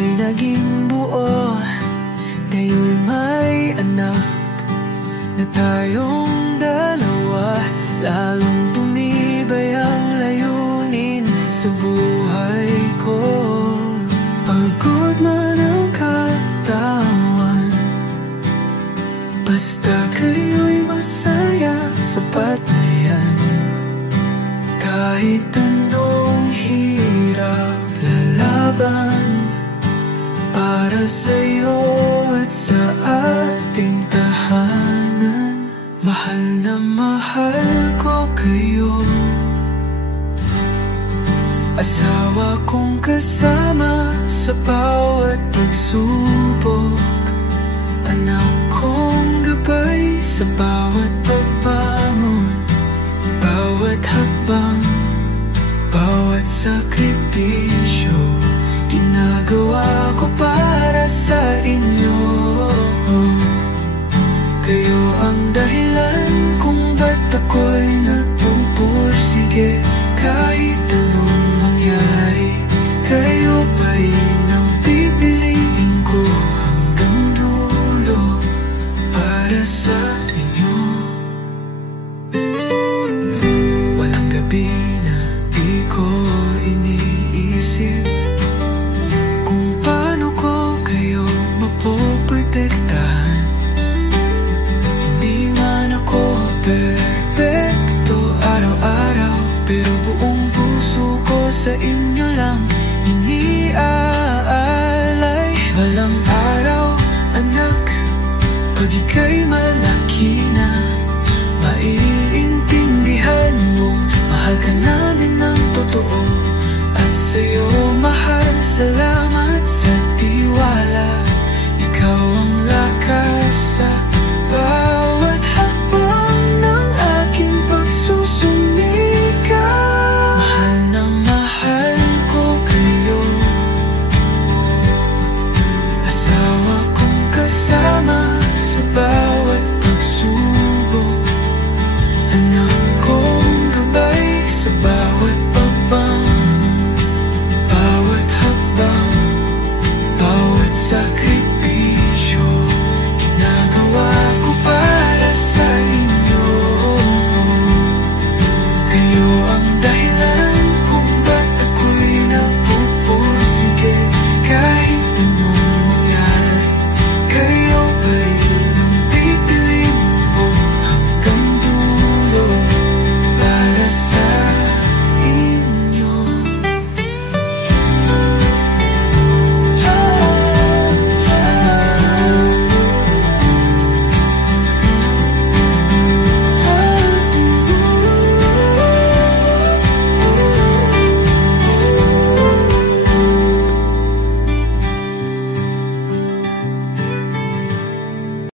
ako'y naging buo. Ngayon may anak na tayong dalawa. Lalong tumibay ang layunin sa buhay ko. Pagod man ang katawan, basta kayo'y masaya, sapat na yan. Kahit anong hirap, lalaban para sa'yo at sa ating tahanan. Mahal na mahal ko kayo, asawa kong kasama sa bawat pagsubok, anak kong gabay sa bawat pagbangon, bawat hakbang, bawat sakripisyo. Ginagawa ko para sa inyo. Kayo ang dahilan kung ba't ako'y nagpupursige. Kahit anong mangyari, kayo pa rin ang pipiliin ko hanggang dulo para sa inyo. Walang gabi na di ko iniisip kung paano ko kayo mapoprotektahan. Hindi man ako perfecto araw-araw, pero buong puso ko sa inyo lang iniaalay. Walang araw, anak, pag ika'y malaki na, maiintindihan mong mahal ka namin ng totoo. At sa'yo, mahal, salamat sa tiwala.